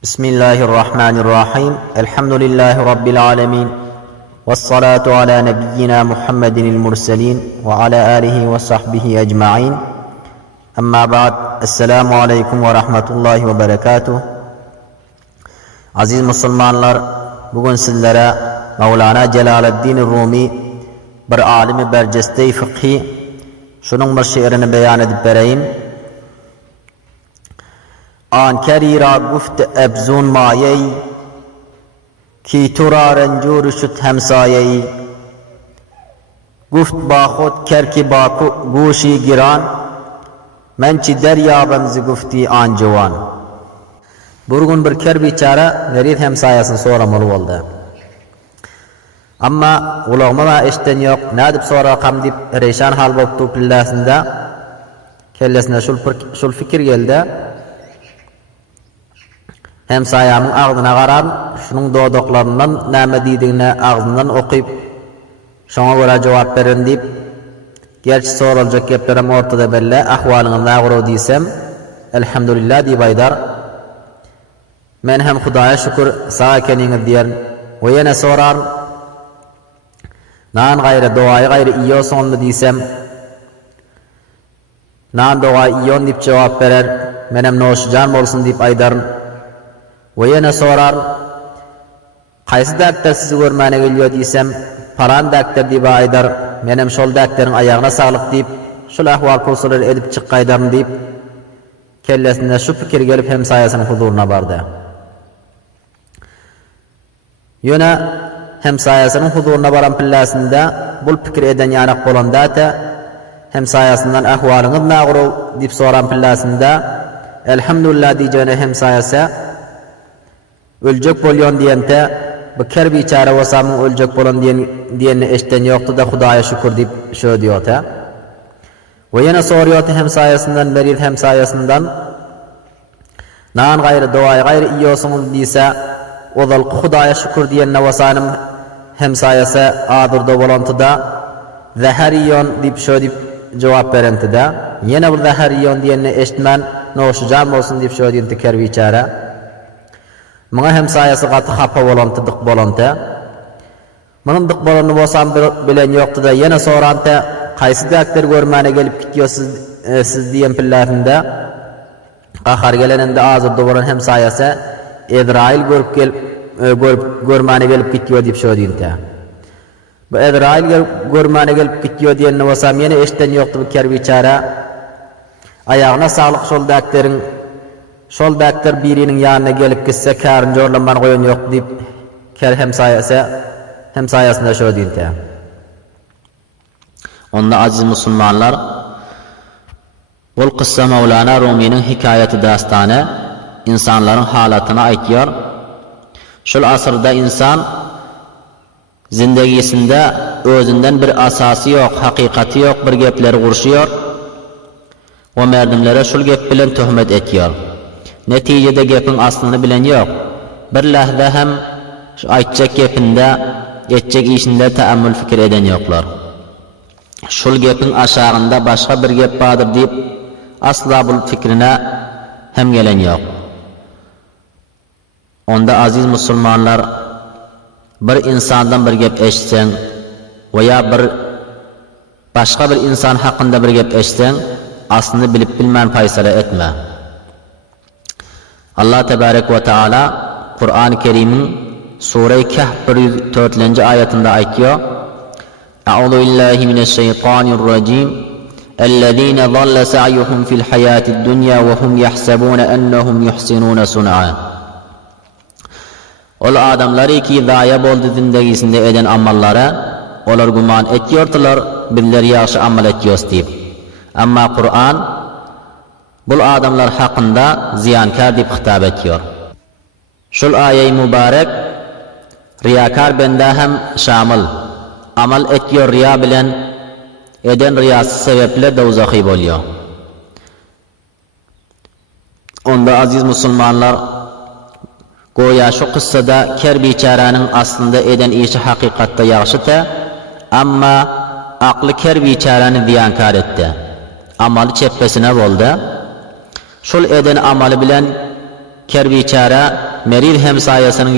Bismillahirrahmanirrahim. Elhamdülillahi Rabbil alemin. Vessalatu ala nebiyyina Muhammedinil murselin ve ala alihi ve sahbihi ecma'in. Amma ba'd. Esselamu aleyküm ve rahmetullahi ve berekatuh. Aziz Müslümanlar, bugün sizlere Mevlana Celaleddin Rumi bir alimi berceste-i fıkhi şunun bir şiirini beyan edip vereyim. Ankeri ra guft ebzun mayeyi ki tura rencur şut hemsayeyi guft bahut kerki baku guşi giran mençi deryabemzi gufti ancavan. Burgun bir ker biçara nerid hemsayasını soramalı oldu. Amma ulağma eşten yok, nadip sonra kam dip reşan hal boptu pillasında kellesine şul fikir geldi. Hemsayamın ağzına qarab, şunun doğduklarından näme diýdigine ağzından okuyup, şoňa göre jogap berin diýip, gerçi soraljak geplerim ortada belli, ahwalyňy näguru diýsem, elhamdülillah diýip aýdar. Men hem Hudaýa şükür sağ ekeniňiz diýer. O ýene sorar, nan gaýry doaýy gaýry iyi olsunmy diýsem, nan doaýy iyi diýip jogap berer, menem noşujan bolsun diýip aýdar. Ve yine sorar, qaysı daktar sizi görmäne gelýär diýsem, palan daktar diýip aýdar, menem şol daktaryň aýagyna saglyk diýip, şol ahwal kursulary edip çykýarym diýip, kellesine şu pikir gelip hemsayasynyň huzuruna bardy. Ýöne hemsayasynyň huzuruna baran pillasynda bul pikir eden ýanak bolanda ta hemsayasyndan ahwalyňyz näguru diýip soran pillasynda elhamdülillah diýjene hemsayasy öljek bolýan diýende bu ker biçara wasamyň öljek bolan diýeni eşden ýokdy da Hudaýa şükür diýip şö diýýär ta. We ýene sorýar hemsayasyndan berir hemsayasyndan nan gaýry doaýy gaýry iyi olsun diýse ozal Hudaýa şükür diýende wasanym hemsayasy adyrda bolanty da zahariyon diýip şö diýip jogap berenti da. Ýene bu zahariyon diýeni eşitmän noşujan bolsun diýip şö diýdi ker biçara. Maňa hemsayasy gaty hapa bolanty, dyk bolanty. Manyň dyk bolany bolsam bilen ýokdy da ýene soranta qaýsy daktar görmäne gelip gitýär siz diýen pillarynda ahar geleninde azyrda bolan hemsayasy Ezrail görmäne gelip gitýär diýip şö diýdi. Bu Ezrail görmäne gelip gitýär diýende bolsam ýene eşden ýokdy bu ker biçara. Aýagyna saglyk şol daktar biriniň ýanyna gelip gitse käryn jorlanman goýan ýok diýip ker hemsayasyna şö diýdi. Onda aziz musulmanlar, bul kıssa Mevlana Rumi'nin hikayeti dastany insanlaryň halatyny aýtýar. Şol asyrda insan zindegisinde özünden bir asasy ýok, hakikaty ýok bir gepleri gurşýar we merdimlere şol gep bilen töhmet etýär. Netijede gepin aslyny bilen ýok. Bir lahza hem aýtjak gepinde, etjek işinde taammül fikir eden ýoklar. Şol gepin aşagynda başga bir gep bardyr diýip asla bu fikrine hem gelen ýok. Onda aziz musulmanlar, bir insandan bir gep eşitseň veya bir başga bir insan hakynda bir gep eşitseň, aslyny bilip bilmän faýsala etme. Allah tebarek ve taala Kur'an-ı Kerim'in Sure-i Kahf 104. ayetinde aýtýar: A'udhu billahi mineşşeytanirracim. Ellezîne zalla sa'yuhum fil hayatid dunya ve hum yahsabuna ennahum yuhsinuna sun'a. Ol adamlar ki zaya boldy zindegisinde eden amallara olar guman etýärdiler bizler ýaşy amal etýäs diýip. Amma Kur'an bul adamlar hakkında ziyankar dip hitap etýär. Şol aýy mübarek riyakar bende hem şamil. Amal etýär riya bilen eden riyasy sebeple dowzahy bolýar. Onda aziz musulmanlar, goýa şu kıssada ker biçaranyň aslynda eden işi hakykatda ýagşy-ta, amma akly ker biçarany ziyankar etdi. Amaly çeppesine boldy. Şol eden amaly bilen kerbiçara meril hemsayasının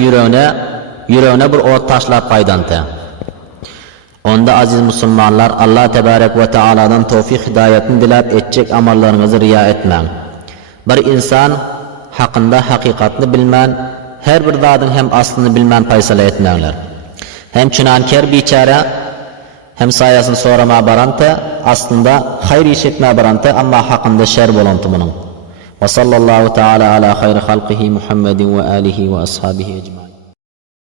yüreğine bir ot taşlap qaydantı. Onda aziz musulmanlar, Allah tebarek ve Teala'dan tevfik hidayetini dilep etcek amallarınızı riya etmem. Bir insan hakkında hakikatini bilmen, her bir zadın hem aslını bilmen paysala etmekler. Hem çünanker biçara hem sayasını sorama barantı, aslında hayır iş etme barantı ama hakkında şer bolantı bunun. Ve sallallahu teala ala hayri halqihi Muhammedin ve alihi ve ashabihi ecmaîn.